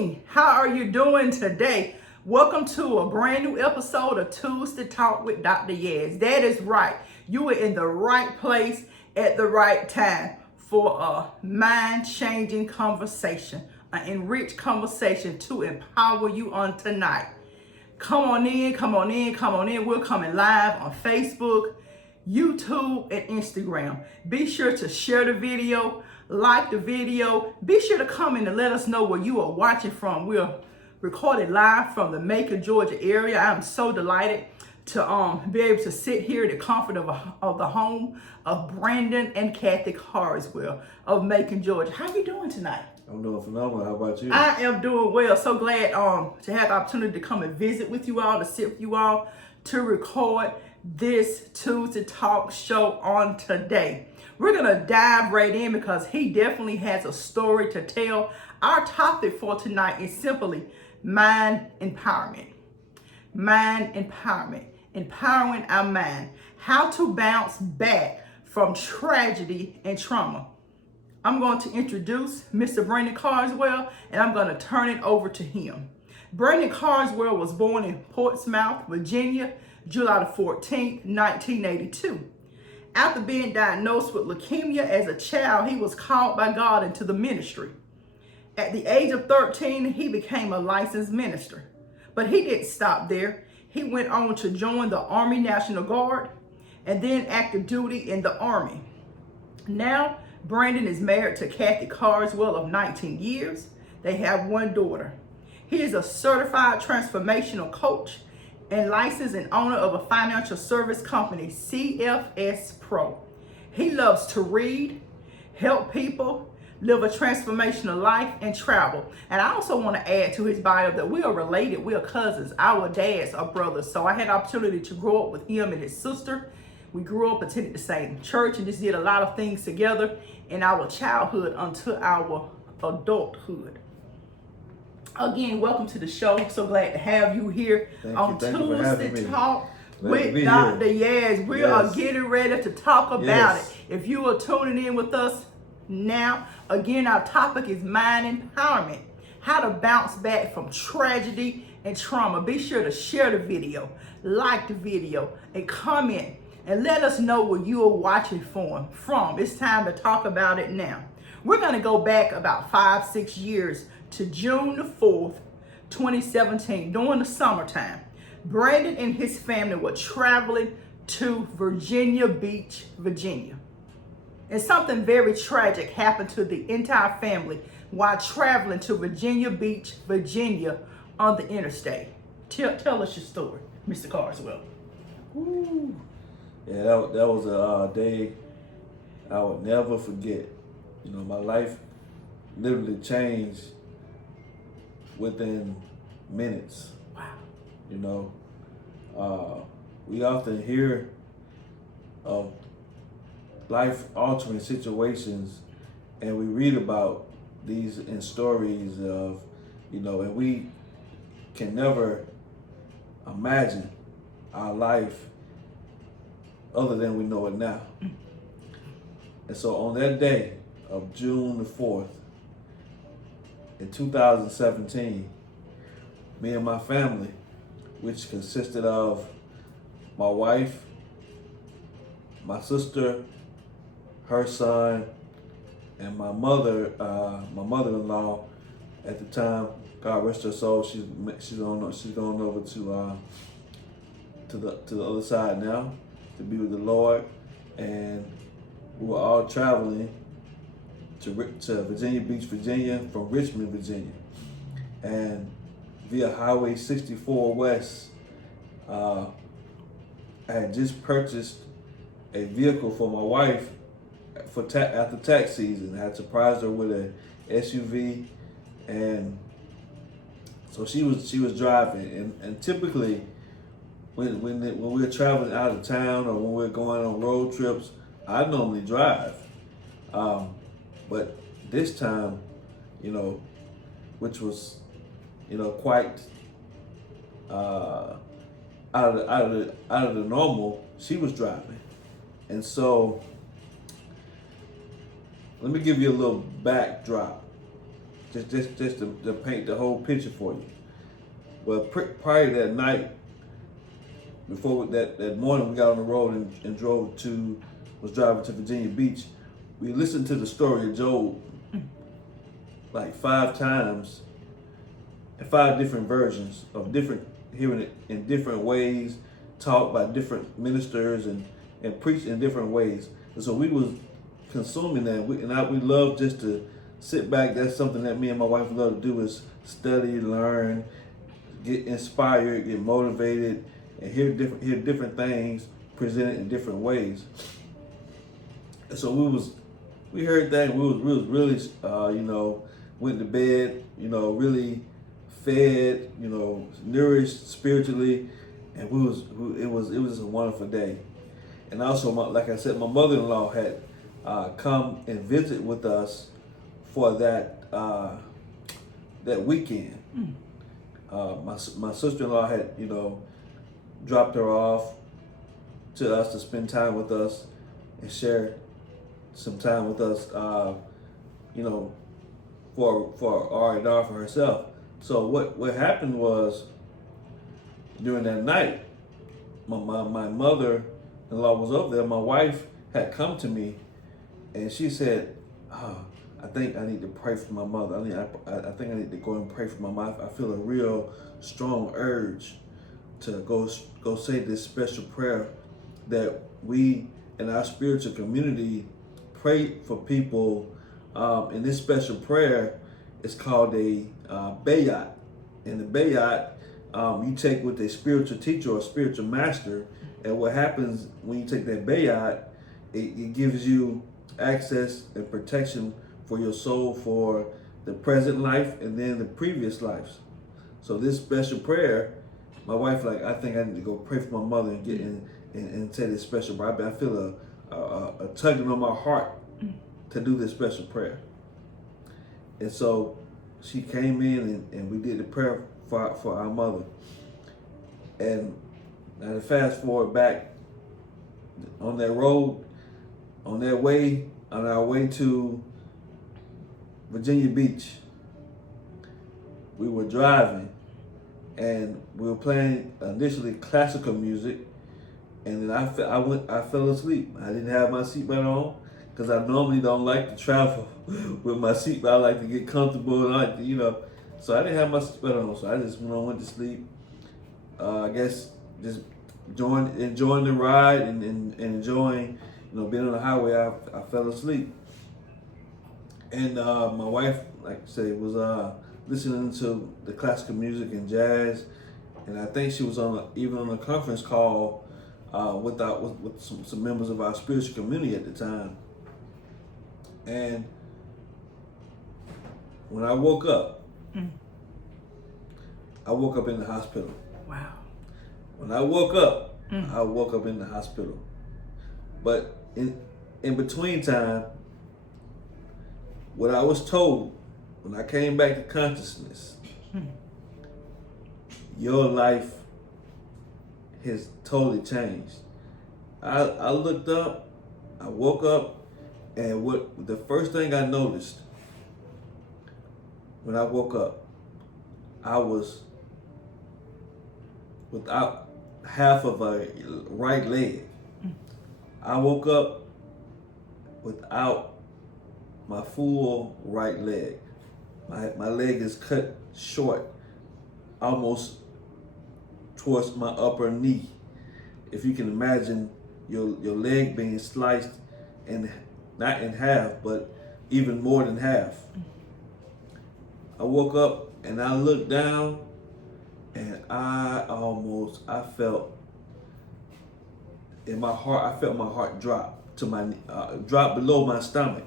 Yasmin. How are you doing today? Welcome to a brand new episode of Tuesday Talk with Dr. Yaz. That is right. You are in the right place at the right time for a mind-changing conversation, an enriched conversation to empower you on tonight. Come on in, come on in, come on in. We're coming live on Facebook, YouTube, and Instagram. Be sure to share the video, like the video. Be sure to comment and let us know where you are watching from. We're recorded live from the Macon, Georgia area. I'm so delighted to be able to sit here in the comfort of the home of Brandon and Kathy Carswell of Macon, Georgia. How you doing tonight? I'm doing phenomenal. How about you? I am doing well. So glad to have the opportunity to come and visit with you all, to sit with you all, to record this Tuesday Talk show on today. We're going to dive right in because he definitely has a story to tell. Our topic for tonight is simply mind empowerment. Mind empowerment. Empowering our mind. How to bounce back from tragedy and trauma. I'm going to introduce Mr. Brandon Carswell, and I'm going to turn it over to him. Brandon Carswell was born in Portsmouth, Virginia, July the 14th, 1982. After being diagnosed with leukemia as a child, he was called by God into the ministry. At the age of 13, he became a licensed minister. But he didn't stop there. He went on to join the Army National Guard and then active duty in the Army. Now, Brandon is married to Kathy Carswell of 19 years. They have one daughter. He is a certified transformational coach and licensed and owner of a financial service company, CFS Pro. He loves to read, help people, live a transformational life, and travel. And I also want to add to his bio that we are related. We are cousins. Our dads are brothers. So I had the opportunity to grow up with him and his sister. We grew up, attended the same church, and just did a lot of things together in our childhood until our adulthood. Again, welcome to the show. So glad to have you here on Tuesday Talk with Dr. Yaz. We are getting ready to talk about it. If you are tuning in with us now, again, our topic is mind empowerment. How to bounce back from tragedy and trauma. Be sure to share the video, like the video, and comment. And let us know where you are watching from. It's time to talk about it now. We're going to go back about 5-6 years to June the 4th, 2017, during the summertime. Brandon and his family were traveling to Virginia Beach, Virginia. And something very tragic happened to the entire family while traveling to Virginia Beach, Virginia on the interstate. Tell us your story, Mr. Carswell. Ooh. Yeah, that was a day I would never forget. You know, my life literally changed within minutes. Wow. You know, we often hear of life-altering situations, and we read about these in stories of, you know, and we can never imagine our life other than we know it now. And so on that day of June the 4th, in 2017, me and my family, which consisted of my wife, my sister, her son, and my mother, my mother-in-law at the time, God rest her soul, she's going over to the other side now to be with the Lord, and we were all traveling to Virginia Beach, Virginia, from Richmond, Virginia, and via Highway 64 West, I had just purchased a vehicle for my wife for after tax season. I had surprised her with an SUV, and so she was driving, and typically when we're traveling out of town or when we're going on road trips, I normally drive. But this time, you know, which was, you know, quite out of the normal, she was driving. And so let me give you a little backdrop. just to paint the whole picture for you. Well, prior to that night, before that morning, we got on the road and was driving to Virginia Beach. We listened to the story of Job like 5 times, and 5 different versions of hearing it in different ways, taught by different ministers and preached in different ways. And so we was consuming that. We love just to sit back. That's something that me and my wife love to do, is study, learn, get inspired, get motivated, and hear different things presented in different ways. And so we heard that, and we was really went to bed, really fed, nourished spiritually, and it was a wonderful day. And also, like I said, my mother-in-law had come and visit with us for that weekend. My sister-in-law had dropped her off to us to spend time with us and share some time with us, for R&R for herself. So what happened was, during that night, my mother-in-law was over there. My wife had come to me, and she said, I think I need to pray for my mother. I think I need to go and pray for my mom. I feel a real strong urge to go say this special prayer that we in our spiritual community pray for people. And this special prayer is called a bayat. And the bayat, you take with a spiritual teacher or a spiritual master, and what happens when you take that bayat, it gives you access and protection for your soul for the present life and then the previous lives. So this special prayer, my wife I think I need to go pray for my mother and get in and say this special prayer. I feel a tugging on my heart to do this special prayer. And so she came in and we did the prayer for our mother. And now to fast forward back on that road, on our way to Virginia Beach, we were driving and we were playing initially classical music, and then I fell asleep. I didn't have my seatbelt on because I normally don't like to travel with my seatbelt. I like to get comfortable and I like to, so I didn't have my seatbelt on. So I just went to sleep. I guess just enjoying the ride and enjoying, being on the highway. I fell asleep. And my wife, like I say, was listening to the classical music and jazz, and I think she was even on a conference call with some members of our spiritual community at the time. And when I woke up, I woke up in the hospital. Wow. When I woke up, I woke up in the hospital. But in between time, what I was told when I came back to consciousness, your life has totally changed. I looked up, I woke up, and the first thing I noticed when I woke up, I was without half of a right leg. I woke up without my full right leg. My leg is cut short, almost towards my upper knee. If you can imagine your leg being sliced and not in half, but even more than half. I woke up and I looked down and I felt in my heart, I felt my heart drop to my drop below my stomach.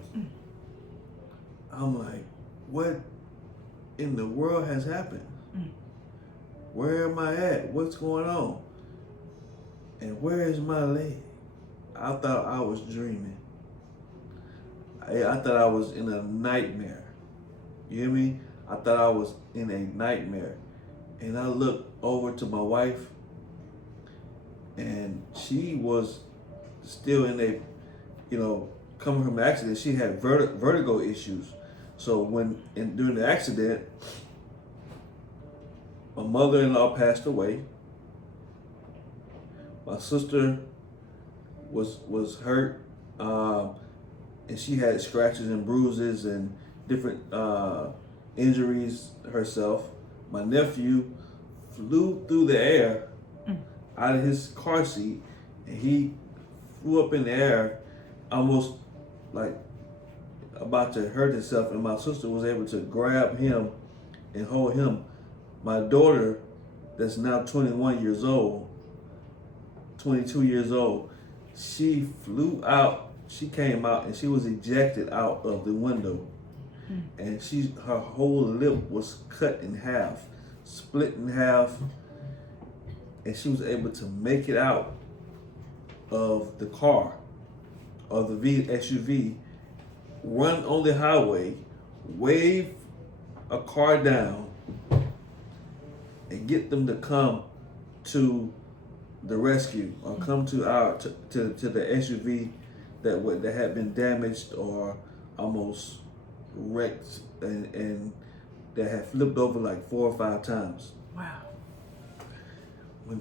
I'm like, what in the world has happened? Where am I at? What's going on? And where is my leg? I thought I was dreaming. I thought I was in a nightmare. You hear me? I thought I was in a nightmare. And I looked over to my wife, and she was still in a, coming from an accident. She had vertigo issues. So during the accident, my mother-in-law passed away. My sister was hurt, and she had scratches and bruises and different injuries herself. My nephew flew through the air out of his car seat, and he flew up in the air, almost like about to hurt himself. And my sister was able to grab him and hold him. My daughter, that's now 21 years old, 22 years old, she flew out. She came out and she was ejected out of the window, and her whole lip was cut in half, split in half, and she was able to make it out of the car, of the SUV, run on the highway, wave a car down, and get them to come to the rescue or come to the SUV that had been damaged or almost wrecked and that had flipped over like 4 or 5 times. Wow.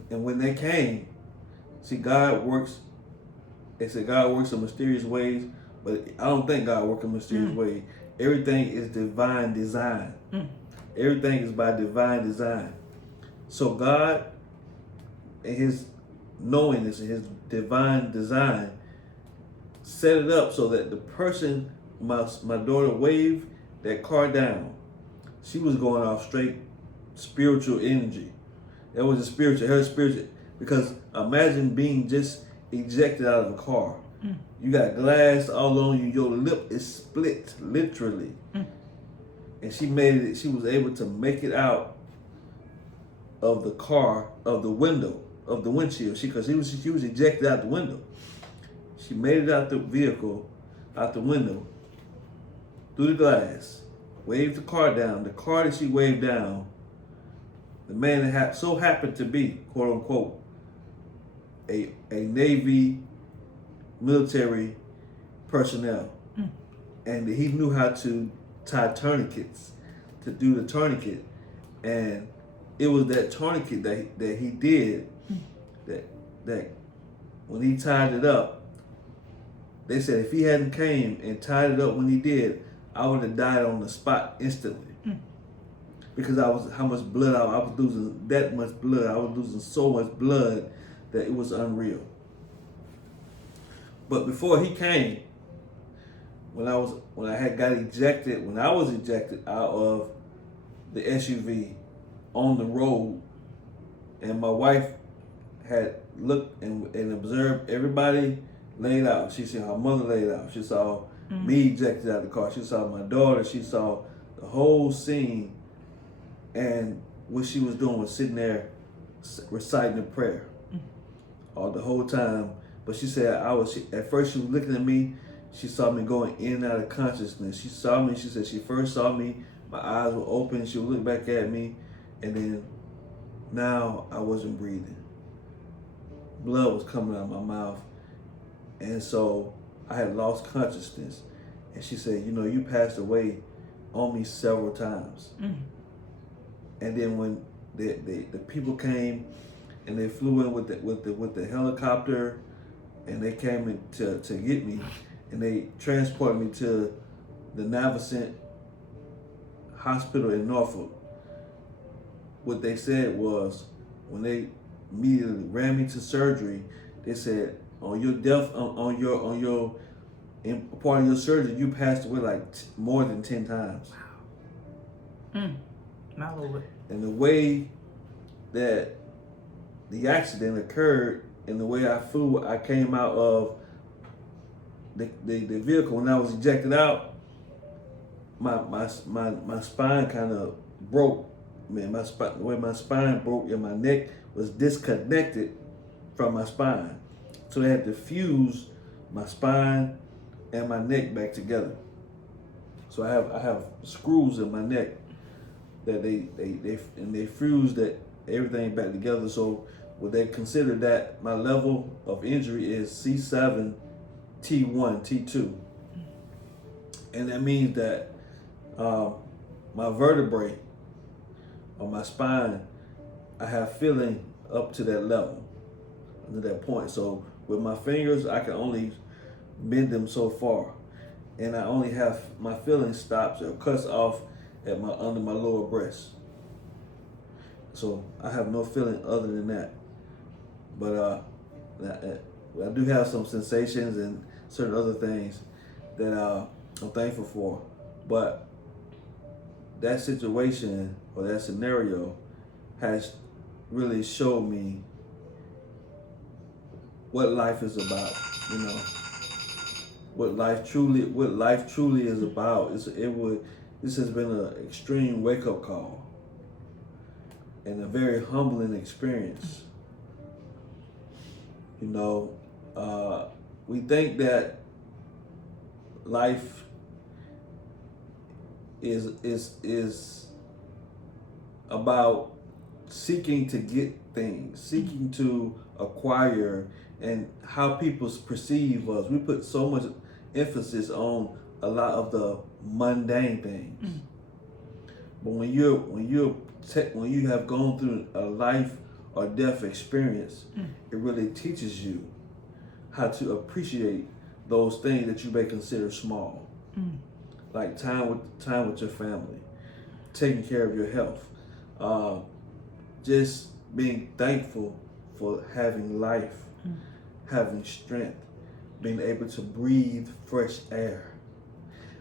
When they came, see, God works. They said God works in mysterious ways, but I don't think God works in mysterious ways. Everything is divine design. Everything is by divine design. So God, in His knowingness and His divine design, set it up so that the person, my daughter waved that car down, she was going off straight spiritual energy. That was her spiritual, because imagine being just ejected out of a car. You got glass all on you, your lip is split, literally. And she made it, she was able to make it out of the car, of the window, of the windshield. She was ejected out the window. She made it out the vehicle, out the window, through the glass, waved the car down. The car that she waved down, the man that so happened to be, quote unquote, a Navy military personnel. And he knew how to tie tourniquets, to do the tourniquet. And it was that tourniquet that he did that when he tied it up, they said if he hadn't came and tied it up when he did, I would have died on the spot instantly. Because how much blood I was losing, that much blood. I was losing so much blood that it was unreal. But before he came, when I was ejected out of the SUV on the road, and my wife had looked and observed everybody laid out. She saw her mother laid out. She saw me ejected out of the car. She saw my daughter. She saw the whole scene. And what she was doing was sitting there reciting a prayer all the whole time. But she said at first she was looking at me. She saw me going in and out of consciousness. She saw me. She said she first saw me. My eyes were open. She would look back at me. And then now I wasn't breathing. Blood was coming out of my mouth. And so I had lost consciousness. And she said, you passed away on me several times. And then when the people came and they flew in with the helicopter, and they came in to get me, and they transported me to the Navicent Hospital in Norfolk. What they said was, when they immediately ran me to surgery, they said, on your death, in part of your surgery, you passed away like more than 10 times. Wow. My Lord. And the way that the accident occurred, and the way I flew, I came out of the vehicle when I was ejected out. My spine kind of broke. Man, the way my spine broke and my neck was disconnected from my spine, so they had to fuse my spine and my neck back together. So I have screws in my neck that they fused that everything back together. So what they consider that my level of injury is C7, T1, T2, and that means that Um, my vertebrae on my spine, I have feeling up to that level, to that point. So with my fingers, I can only bend them so far, and I only have my feeling stops or cuts off at my under my lower breast. So I have no feeling other than that. But I do have some sensations and certain other things that I'm thankful for. But that situation or that scenario has really showed me what life is about. You know, what life truly is about. This has been an extreme wake up call and a very humbling experience. You know, we think that life is about seeking to get things, seeking to acquire, and how people perceive us. We put so much emphasis on a lot of the mundane things. But when you have gone through a life or death experience, it really teaches you how to appreciate those things that you may consider small, like time with your family, taking care of your health, just being thankful for having life, having strength, being able to breathe fresh air,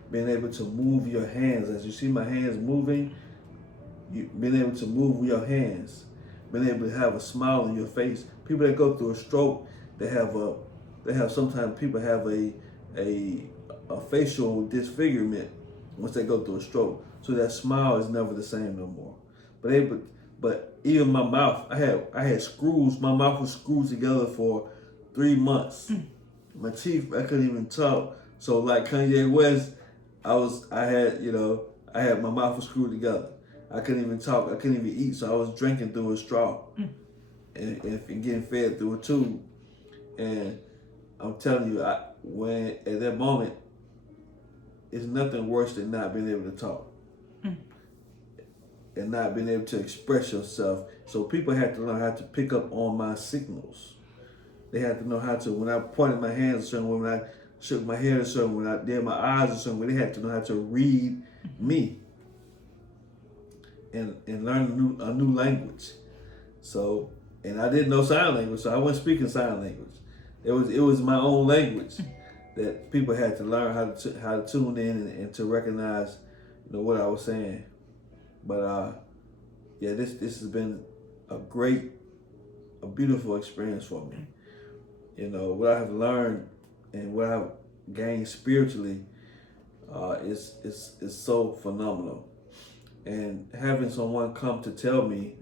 being able to move your hands. As you see my hands moving, being able to move your hands, being able to have a smile on your face. People that go through a stroke, sometimes people have a facial disfigurement once they go through a stroke. So that smile is never the same no more. But even my mouth, I had screws. My mouth was screwed together for 3 months. My teeth, I couldn't even talk. So like Kanye West, I had my mouth was screwed together. I couldn't even talk. I couldn't even eat. So I was drinking through a straw and getting fed through a tube. And I'm telling you, when at that moment, it's nothing worse than not being able to talk and not being able to express yourself. So people had to learn how to pick up on my signals. They had to know how to, when I pointed my hands a certain way, when I shook my head a certain way, when I did my eyes a certain way, they had to know how to read me and learn a new language. So, and I didn't know sign language, so I wasn't speaking sign language. It was my own language that people had to learn how to tune in and to recognize, what I was saying. But yeah, this has been a beautiful experience for me. What I have learned and what I've gained spiritually is so phenomenal. And having someone come to tell me,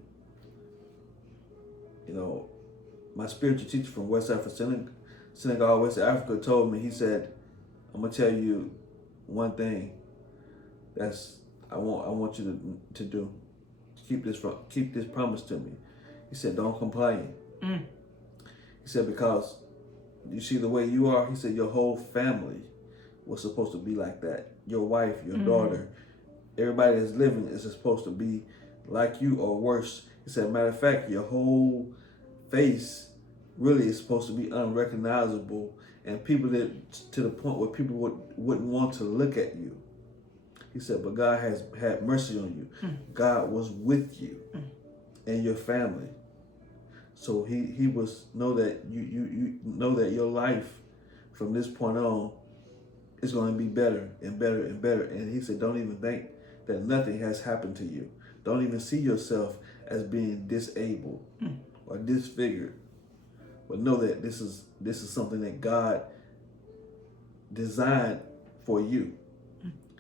my spiritual teacher from West Africa, Senegal, West Africa, told me, he said, I'm gonna tell you one thing I want you to do. Keep this promise to me. He said, don't complain. He said, because you see the way you are, he said, your whole family was supposed to be like that. Your wife, your daughter, everybody that's living is supposed to be like you or worse. He said, matter of fact, your whole face really is supposed to be unrecognizable, and people that to the point where people wouldn't want to look at you. He said, but God has had mercy on you. God was with you and your family. So he was know that you know that your life from this point on is going to be better and better and better. And he said, don't even think that nothing has happened to you. Don't even see yourself as being disabled or disfigured. But know that this is something that God designed for you.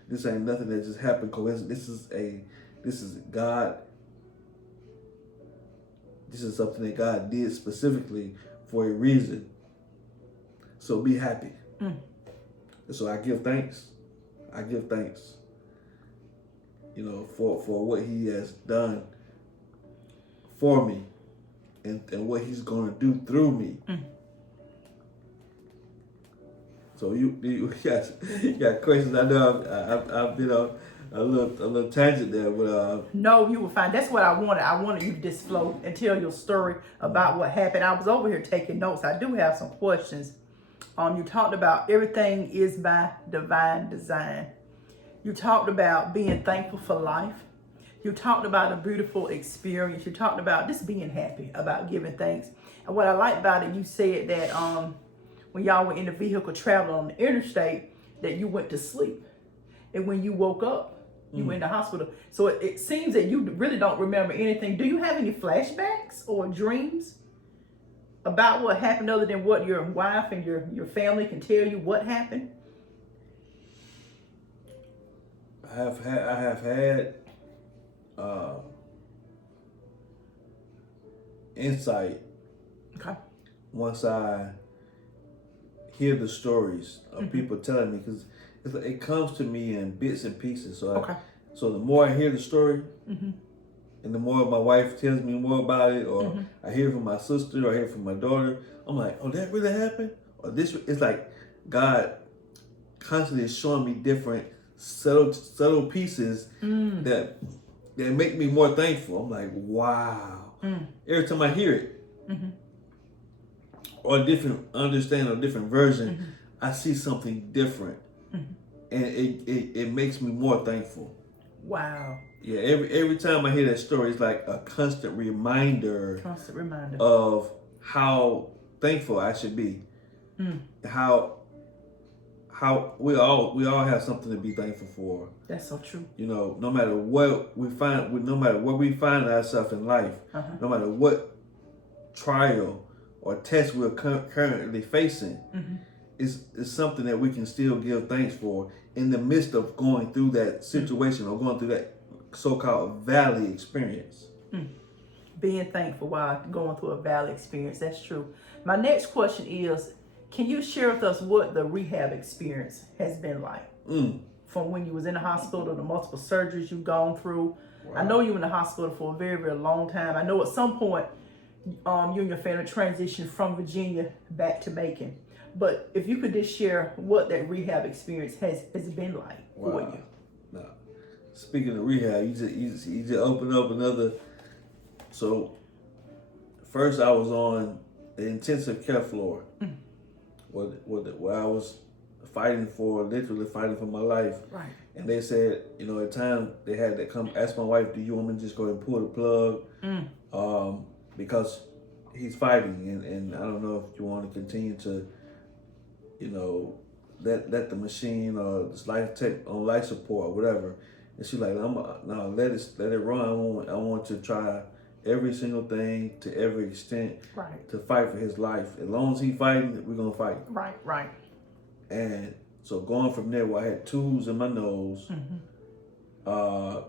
This ain't nothing that just happened coincidentally. This is God. This is something that God did specifically for a reason. So be happy. And so I give thanks. For what He has done for me and what He's going to do through me. So you got questions. I know I've been a little tangent there, but No, you were fine. That's what I wanted. I wanted you to just flow and tell your story about what happened. I was over here taking notes. I do have some questions. You talked about everything is by divine design. You talked about being thankful for life. You talked about a beautiful experience. You talked about just being happy, about giving thanks. And what I like about it, you said that when y'all were in the vehicle traveling on the interstate, that you went to sleep. And when you woke up, you were in the hospital. So it seems that you really don't remember anything. Do you have any flashbacks or dreams about what happened other than what your wife and your family can tell you what happened? I have had insight. Okay. Once I hear the stories of people telling me, because it comes to me in bits and pieces. So so the more I hear the story, and the more my wife tells me more about it, or I hear from my sister, or I hear from my daughter, I'm like, oh, that really happened? Or this, it's like God constantly is showing me different subtle pieces that make me more thankful. I'm like, wow. Every time I hear it, or a different understanding or different version, I see something different. And it makes me more thankful. Wow. Yeah, every time I hear that story, it's like a constant reminder of how thankful I should be. How we all have something to be thankful for. That's so true. You know, no matter what we find, no matter where we find ourselves in life, no matter what trial or test we're currently facing, is something that we can still give thanks for in the midst of going through that situation or going through that so-called valley experience. Being thankful while going through a valley experience. That's true. My next question is, can you share with us what the rehab experience has been like? From when you was in the hospital, the multiple surgeries you've gone through. Wow. I know you were in the hospital for a very, very long time. I know at some point you and your family transitioned from Virginia back to Macon. But if you could just share what that rehab experience has been like for you. Now, speaking of rehab, you just opened up another. So first I was on the intensive care floor, where I was literally fighting for my life. Right. And they said, you know, at times they had to come ask my wife, do you want me to just go ahead and pull the plug? Because he's fighting, and I don't know if you want to continue to, you know, let the machine or this life support or whatever. And she's like, no, let it run. I want to try every single thing to every extent to fight for his life. As long as he's fighting, we're gonna fight. Right. And so going from there, where I had tubes in my nose,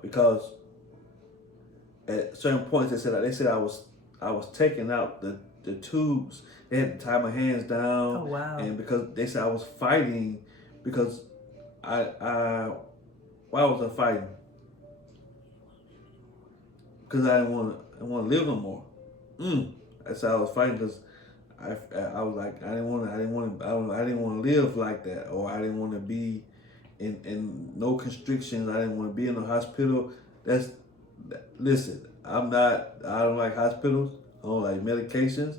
because at certain points they said I was taking out the tubes. They had to tie my hands down. Oh, wow. And because they said I was fighting, because why was I fighting? Because I didn't want to live no more. That's how I was fighting, because I was like, I didn't want to live like that, or I didn't want to be in no constrictions. I didn't want to be in the hospital. Listen, I don't like hospitals. I don't like medications,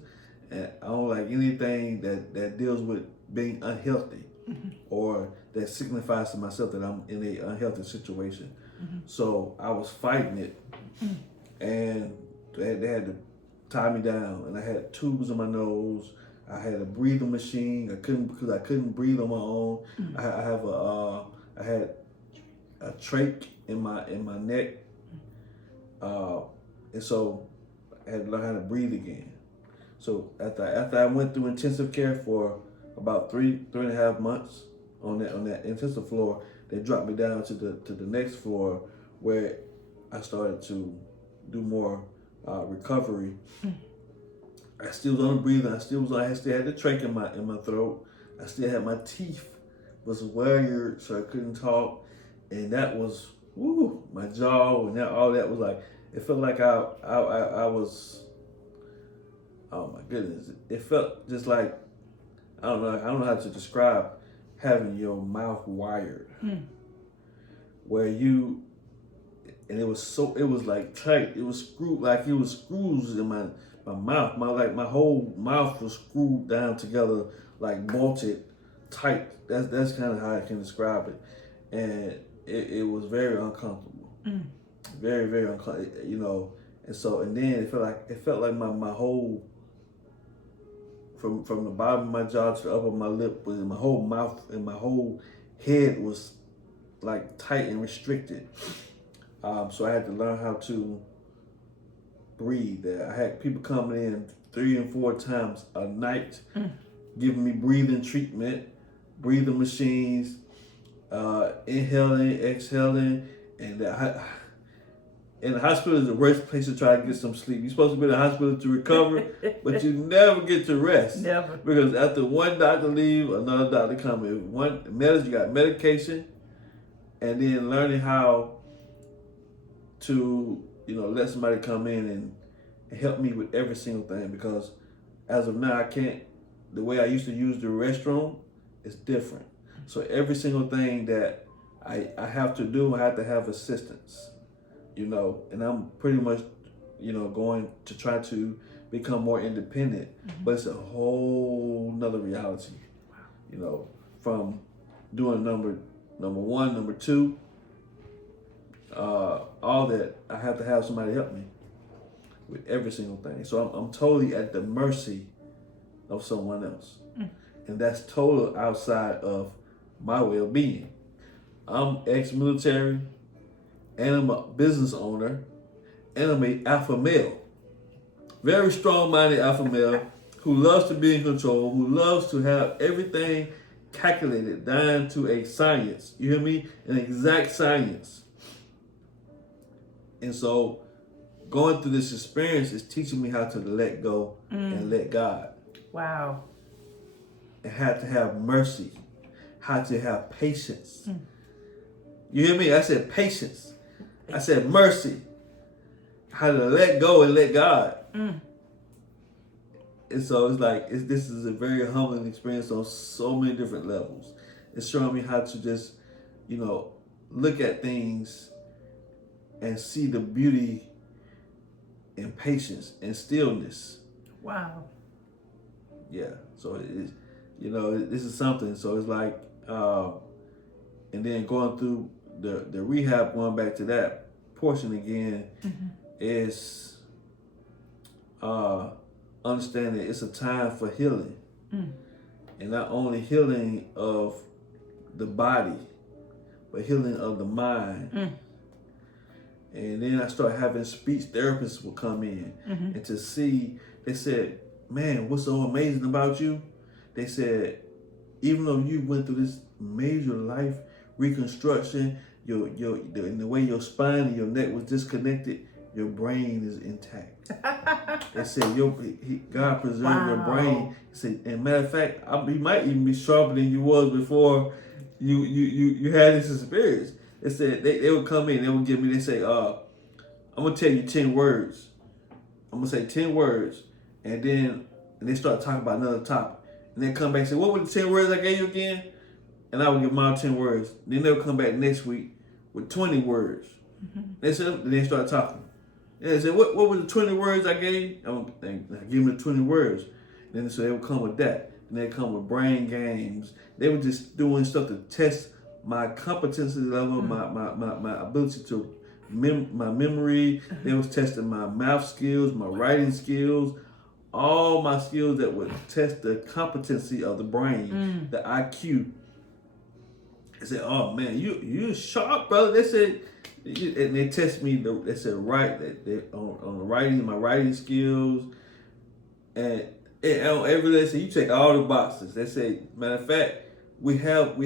and I don't like anything that deals with being unhealthy, or that signifies to myself that I'm in a unhealthy situation. So I was fighting it, and they had to tie me down, and I had tubes in my nose. I had a breathing machine. Because I couldn't breathe on my own. I had a trach in my neck, and so I had to learn how to breathe again. So after I went through intensive care for about three and a half months on that intensive floor, they dropped me down to the next floor, where I started to do more recovery. I still was on the breathing. I still had the trach in my throat. I still had my teeth was wired, so I couldn't talk, and that was my jaw and all that was like, it felt like I was, oh my goodness, it felt just like, I don't know how to describe having your mouth wired. where and it was like tight. It was screwed, like it was screws in my mouth. My whole mouth was screwed down together, like bolted tight. That's kind of how I can describe it. And it was very uncomfortable. Very, very uncomfortable, and then it felt like my whole, from the bottom of my jaw to the upper of my lip, was in my whole mouth, and my whole head was like tight and restricted. So I had to learn how to breathe. I had people coming in 3 and 4 times a night, giving me breathing treatment, breathing machines, inhaling, exhaling, and the hospital is the worst place to try to get some sleep. You're supposed to be in the hospital to recover, but you never get to rest. Never. Because after one doctor leave, another doctor come in. You got medication, and then learning how to, let somebody come in and help me with every single thing. Because as of now, I can't, the way I used to use the restroom is different. So every single thing that I have to do, I have to have assistance. And I'm pretty much, going to try to become more independent, but it's a whole nother reality, from doing number 1, number 2, all that. I have to have somebody help me with every single thing. So I'm totally at the mercy of someone else. And that's total outside of my well-being. I'm ex-military, and I'm a business owner, and I'm an alpha male. Very strong-minded alpha male who loves to be in control, who loves to have everything calculated down to a science. You hear me? An exact science. And so going through this experience is teaching me how to let go and let God. Wow. And how to have mercy, how to have patience. You hear me? I said patience. I said mercy. How to let go and let God. And so it's like, this is a very humbling experience on so many different levels. It's showing me how to just, look at things and see the beauty and patience and stillness. Wow. Yeah. So it is, this is something. So it's like, and then going through the rehab, going back to that portion again, is understanding it's a time for healing. And not only healing of the body, but healing of the mind. And then I started having speech therapists will come in and to see, they said, man, what's so amazing about you? They said, even though you went through this major life reconstruction, in the way your spine and your neck was disconnected, your brain is intact. They said God preserved your brain. He said, and matter of fact, you might even be sharper than you was before you had this experience. They said they would come in, they would give me, they say, I'm gonna tell you 10 words. I'm gonna say 10 words, and then they start talking about another topic. And they come back and say, what were the 10 words I gave you again? And I would give my 10 words. Then they'll come back next week with 20 words. They said, and they start talking. And they said, what were the 20 words I gave? I give them the 20 words. And then so they would come with that. And they come with brain games. They were just doing stuff to test my competency level, my ability to my memory. They was testing my math skills, my writing skills, all my skills that would test the competency of the brain, the IQ. They said, "Oh man, you sharp, brother." They said, and they test me. They said, "Right, on the writing, my writing skills, and on every they said you check all the boxes." They say, matter of fact, we had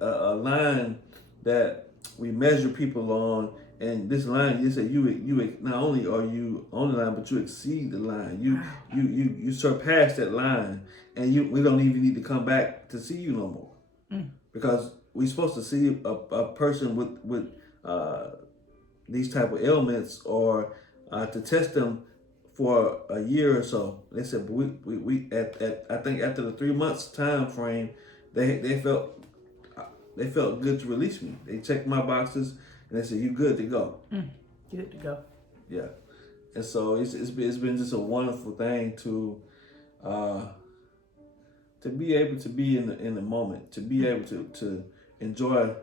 a line that we measure people on, and this line, you say you not only are you on the line, but you exceed the line. You surpass that line, and we don't even need to come back to see you no more, because we're supposed to see a person with these type of ailments or to test them for a year or so. They said, but we at I think after the 3 months time frame, they felt they felt good to release me. They checked my boxes and they said, "You good to go." Good to go. Yeah, and so it's been just a wonderful thing to be able to be in the moment, to be able to enjoy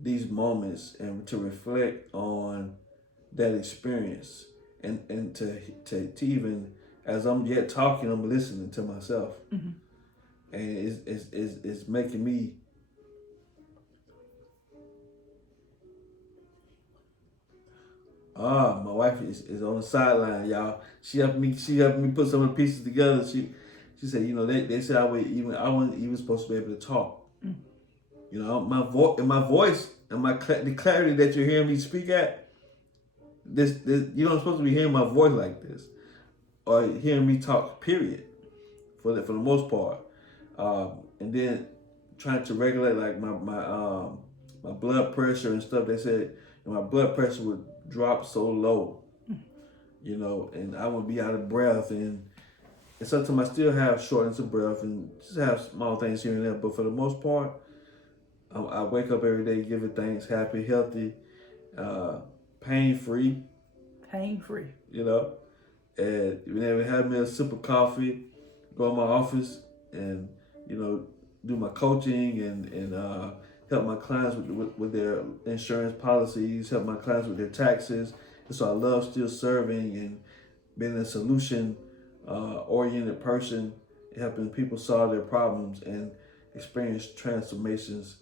these moments and to reflect on that experience and to even as I'm yet talking, I'm listening to myself, and it's making me. My wife is on the sideline, y'all. She helped me put some of the pieces together. She said, they said I wasn't even supposed to be able to talk. My voice and the clarity that you're hearing me speak at, this you don't supposed to be hearing my voice like this, or hearing me talk. Period. For the most part, and then trying to regulate like my blood pressure and stuff. They said my blood pressure would drop so low, and I would be out of breath and sometimes I still have shortness of breath and just have small things here and there. But for the most part, I wake up every day giving thanks, happy, healthy, pain-free. Pain-free. And whenever I have me a sip of coffee, go in my office and, do my coaching and help my clients with their insurance policies, help my clients with their taxes. And so I love still serving and being a solution oriented person, helping people solve their problems and experience transformations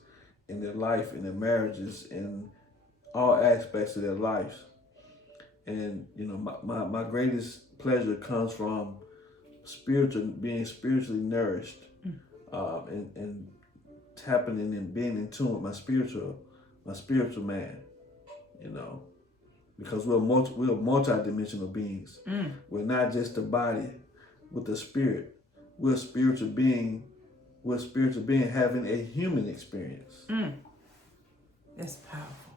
in their life, in their marriages, in all aspects of their lives. And my greatest pleasure comes from being spiritually nourished, and happening and being in tune with my spiritual man, because we're multi-dimensional beings. We're not just a body with a spirit. We're a spiritual being. We're a spiritual being having a human experience. That's powerful.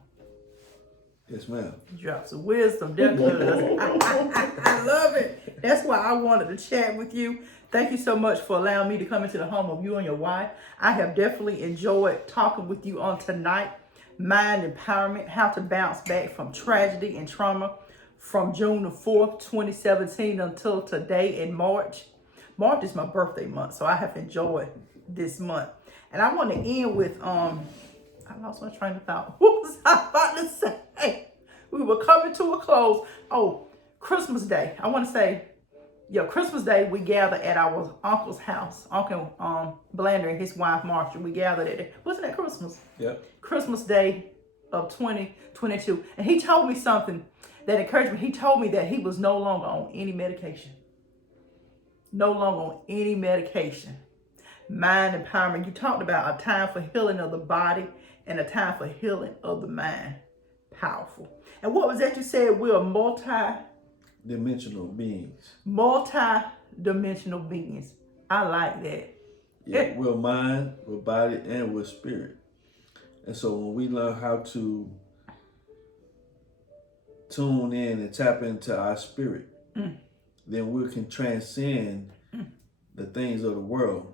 Yes, ma'am. Drops of wisdom, definitely. I love it. That's why I wanted to chat with you. Thank you so much for allowing me to come into the home of you and your wife. I have definitely enjoyed talking with you on tonight. Mind empowerment, how to bounce back from tragedy and trauma from June the 4th, 2017 until today in March. March is my birthday month, so I have enjoyed this month. And I want to end with, I lost my train of thought. What was I about to say? We were coming to a close. Oh, Christmas Day. I want to say, Christmas Day, we gathered at our uncle's house. Uncle Blander and his wife, Marcia. We gathered at it. Wasn't that Christmas? Yep. Christmas Day of 2022. And he told me something that encouraged me. He told me that he was no longer on any medication. No longer on any medication. Mind empowerment. You talked about a time for healing of the body and a time for healing of the mind. Powerful. And what was that you said? We're multi-dimensional beings. Multi-dimensional beings. I like that. Yeah, we're mind, we're body, and we're spirit. And so when we learn how to tune in and tap into our spirit, then we can transcend the things of the world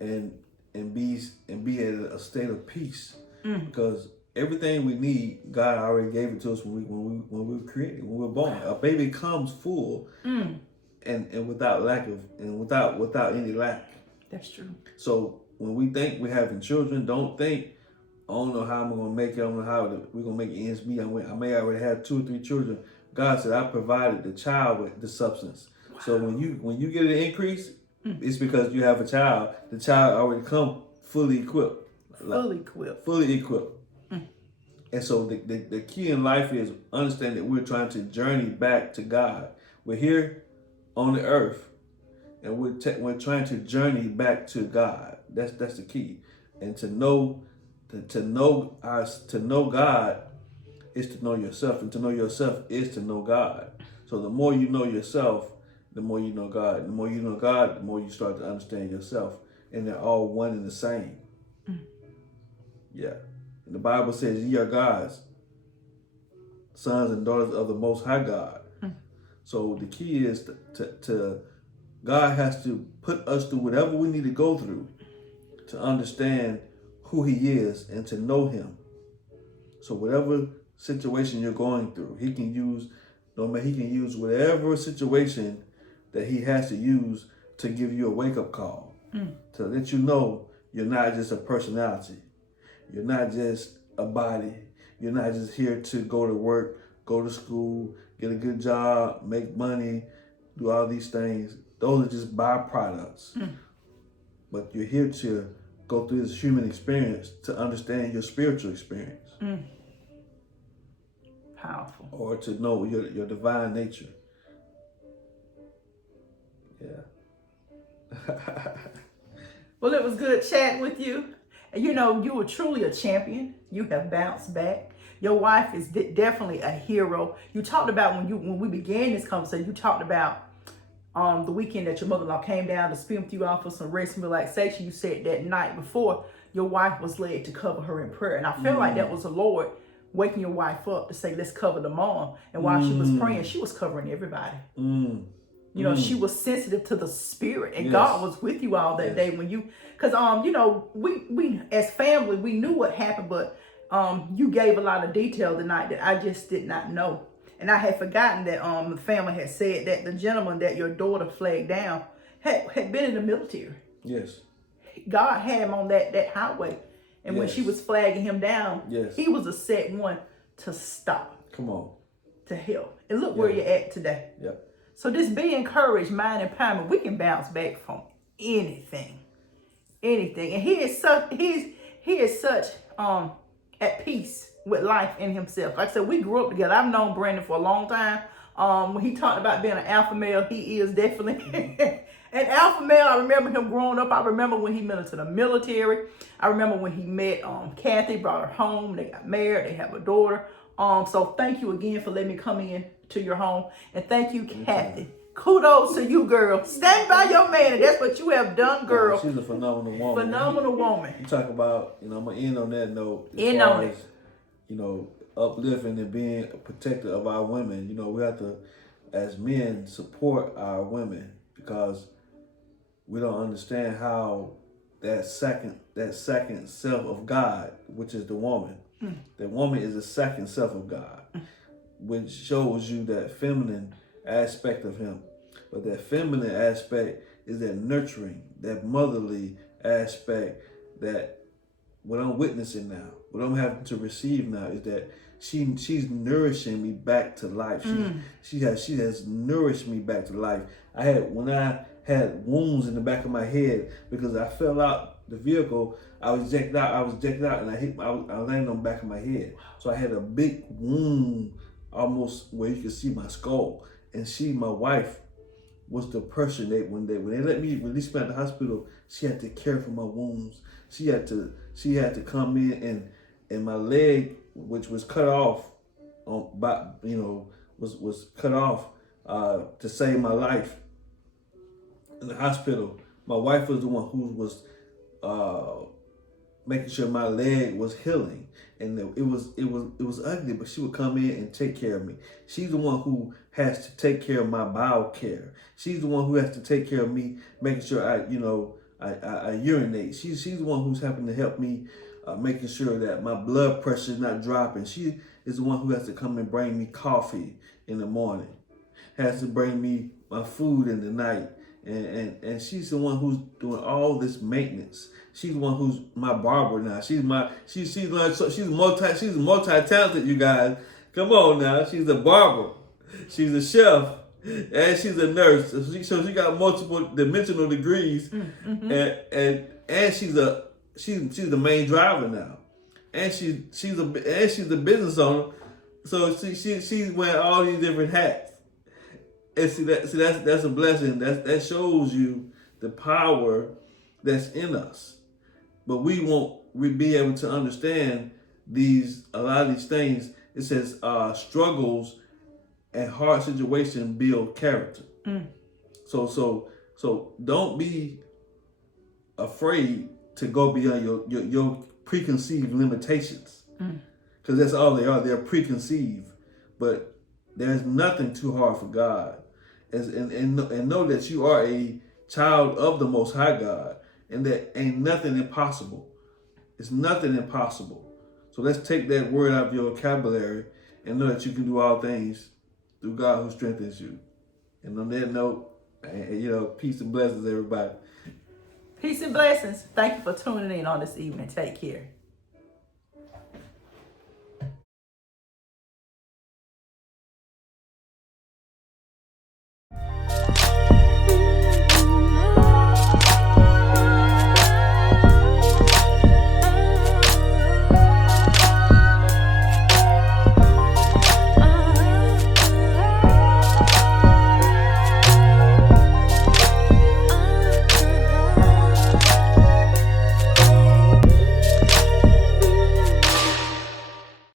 and be at a state of peace, because everything we need, God already gave it to us when we were created, when we were born. A baby comes full and without without any lack. That's true. So when we think we're having children, don't think, I don't know how I'm gonna make it. I don't know how we're gonna make ends meet. I may already have 2 or 3 children. God said I provided the child with the substance. Wow. So when you get an increase, it's because you have a child. The child already come fully equipped. Fully equipped. And so the key in life is understand that we're trying to journey back to God. We're here on the earth, and we're trying to journey back to God. That's the key. And to know God is to know yourself, and to know yourself is to know God. So the more you know yourself, the more you know God. The more you know God, the more you start to understand yourself, and they're all one and the same. Yeah. And the Bible says, "Ye are God's sons and daughters of the Most High God." So the key is to God has to put us through whatever we need to go through to understand who he is and to know him. So whatever situation you're going through, he can use whatever situation that he has to use to give you a wake-up call, to let you know you're not just a personality. You're not just a body. You're not just here to go to work, go to school, get a good job, make money, do all these things. Those are just byproducts. But you're here to go through this human experience to understand your spiritual experience. Powerful. Or to know your divine nature. Yeah. Well, it was good chatting with you. And you know, you were truly a champion. You have bounced back. Your wife is definitely a hero. You talked about when we began this conversation, you talked about the weekend that your mother-in-law came down to spend with you off for some rest and relaxation. You said that night before, your wife was led to cover her in prayer. And I felt like that was the Lord waking your wife up to say, let's cover the mom. And while she was praying, she was covering everybody. You know, she was sensitive to the spirit, and God was with you all that day when you, because you know, we as family, we knew what happened, but you gave a lot of detail tonight that I just did not know. And I had forgotten that the family had said that the gentleman that your daughter flagged down had been in the military. Yes. God had him on that highway. And when she was flagging him down, he was a set one to stop. Come on. To help. And look where you're at today. Yep. So just be encouraged, mind empowerment. We can bounce back from anything. Anything. And he is such at peace with life in himself. Like I said, we grew up together. I've known Brandon for a long time. When he talked about being an alpha male, he is definitely an alpha male. I remember him growing up. I remember when he went into the military. I remember when he met Kathy, brought her home. They got married. They have a daughter. So thank you again for letting me come in to your home. And thank you, Kathy. Kudos to you, girl. Stand by your man. And that's what you have done, girl. She's a phenomenal woman. Phenomenal woman. You talk about, I'm going to end on that note. End on it. Uplifting and being a protector of our women. We have to, as men, support our women because we don't understand how that second self of God, which is the woman, the woman is the second self of God, which shows you that feminine aspect of him. But that feminine aspect is that nurturing, that motherly aspect that what I'm witnessing now, what I'm having to receive now is that she's nourishing me back to life. She has nourished me back to life. When I had wounds in the back of my head because I fell out the vehicle, I was ejected out and I landed on the back of my head. So I had a big wound almost where you could see my skull. And my wife was the person that when they let me release me out of the hospital, she had to care for my wounds. She had to come in and my leg, which was cut off, was cut off to save my life in the hospital. My wife was the one who was making sure my leg was healing, and it was ugly, but she would come in and take care of me. She's the one who has to take care of my bowel care. She's the one who has to take care of me, making sure I urinate. She's the one who's having to help me, making sure that my blood pressure is not dropping. She is the one who has to come and bring me coffee in the morning, has to bring me my food in the night, and she's the one who's doing all this maintenance. She's the one who's my barber now. She's multi-talented, you guys. Come on now. She's a barber. She's a chef. And she's a nurse. So she got multiple dimensional degrees. And she's the main driver now. And she's a business owner. So she's wearing all these different hats. And that's a blessing. That shows you the power that's in us. But we won't be able to understand a lot of these things. It says struggles and hard situations build character. So don't be afraid to go beyond your preconceived limitations. Because that's all they are. They're preconceived. But there's nothing too hard for God. And know that you are a child of the Most High God. And that ain't nothing impossible It's nothing impossible. So let's take that word out of your vocabulary and know that you can do all things through God who strengthens you. And on that note, peace and blessings, everybody. Peace and blessings. Thank you for tuning in on this evening. Take care.